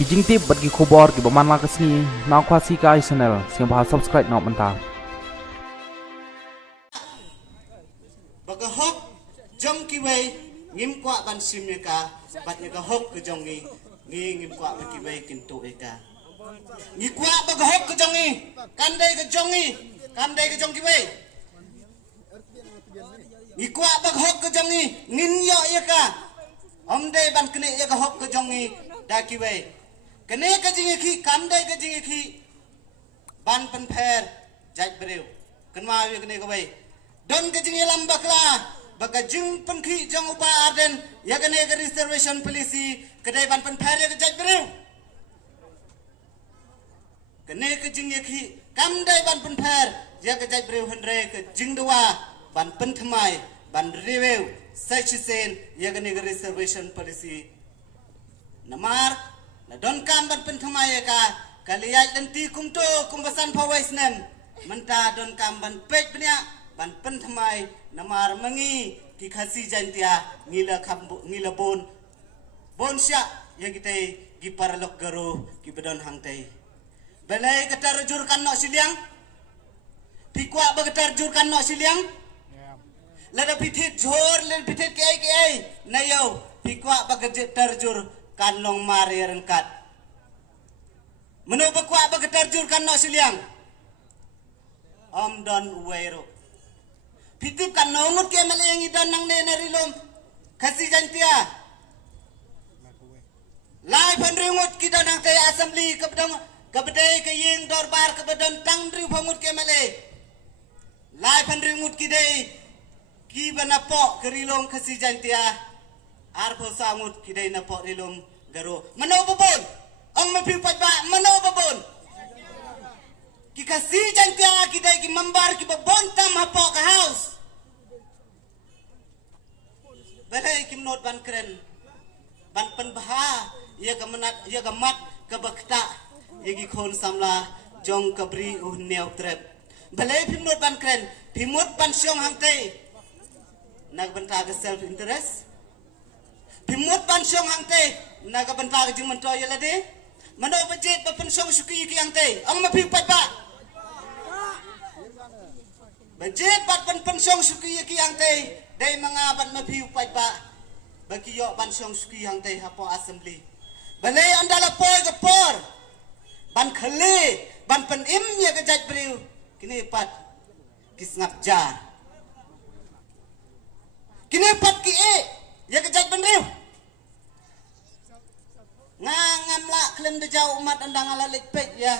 kijing tip bat gi khobor gi baman la kasni na khwasi kai channel sing ba subscribe na manta baga hok jong ki wei ngim kwa ban sim ne ka bat ne ka hok ke jong ngi ngim kwa ba ki wei kin to e ka ngi kwa baga hok ke jong ngi kandai ke jong ngi kandai ke jong ki wei ngi kwa baga hok ke jong ngi ngin yo ye ka om dei ban kne ye ka hok ke jong ngi da ki wei kene ka jing ki kandai ka jing ki ban pen pher jai breu kenma ye kene ka wei don ka jing lam bakla baka jing pen ki jong upa arden ya kene ka reservation policy kedai ban pen pher ye ka jai breu kene ka jing ki kandai ban pen pher ya ka jai breu hendre ka jing dua ban pen thamai ban review sai chisen ya kene ka reservation policy namar na don kam ban pen thamai ka kaliyai lenti kumto kumbasan pawais nem menta don kam ban pej bnya ban pen thamai namar mangi ki khasi jantia ngila khambu ngila bon sya ya kita gi paralok garo ki bedon hangtai belai ketar jur kan no siliang pikwa begetar jur kan no siliang lada pitit jor len pitit ke nayo pikwa begetar jur kan long mari rengkat menu bekwa begetar jur kan no siliang om don uwero pitip kan nongut ke malengi don nang ne narilom kasi jantia lai penringut kita nang te assembly kebedai ke ying dorbar kebedon tang dri pangut ke male lai penringut kidai ki banapo kerilom kasi jantia arpo sangut kidai napo rilom garo mano babon ong mapipat ba mano babon ki kasi jantia kidai ki mambar ki babon tam hapo ka house belai kim not ban keren ban penbaha ia kemenat ia gemat kebakta ia khon samla jong kabri neu trep belai pim not ban keren pimut ban syong hangte nag banta ke self interest pimut ban syong hangte nag banta ke jing mentoy lade mano budget ba pen syong suki ki hangte ang mapi pat ba budget bat pen syong suki ki hangte dai mga ban mapi pat ba bagi yo ban syong suki hangte hapo assembly balai andala poy ke por ban khale ban pen im ya ke jaj briu kini pat kisngap jar kini pat ki ya ke jaj benriu ngam la klem de jau umat andang ala lek pek ya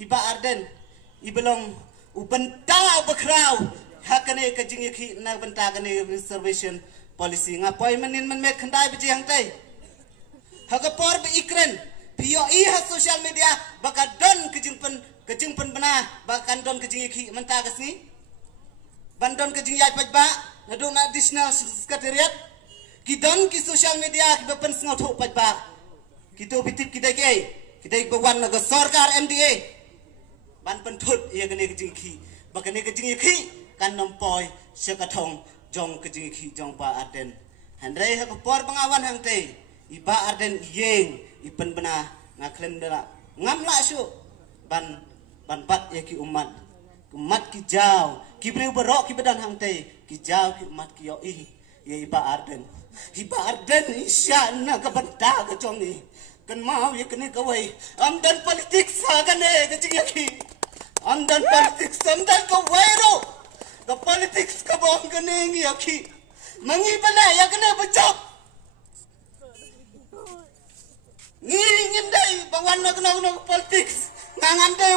iba arden ibelong ubentau bekrau hakane ke jingi ki na benta kane reservation policy ngapoy menin men met khandai beji hangtai hagapor be ikren pio ha social media baka don kejing pen bena bakan don kejing ki menta kasni bandon kejing yai pajba nadong na additional secretariat ki don ki social media ki bepen sngot ho pajba kito bitip kidai bawan naga sarkar MDA ban pentut ia kene kejing ki baka ne kejing ki kan nompoy sekathong jong kejing ki jong pa aden handrai hagapor pengawan hangte iba arden yeng ipen bena ngaklem dela ngam la su ban bat ya ki umat ki jaw ki breu berok ki bedan hangte ki jaw ki umat ki yo ya iba arden isya na ka benta ka jongi kan mau ya kene ka wei am dan politik sa kane ka jingi ki am dan politik sam dan ka wei ro ka politik ka bong kene ngi ya ki mangi bala ya kene bejok ngiri ngim dai bangwan na politik ngangan dai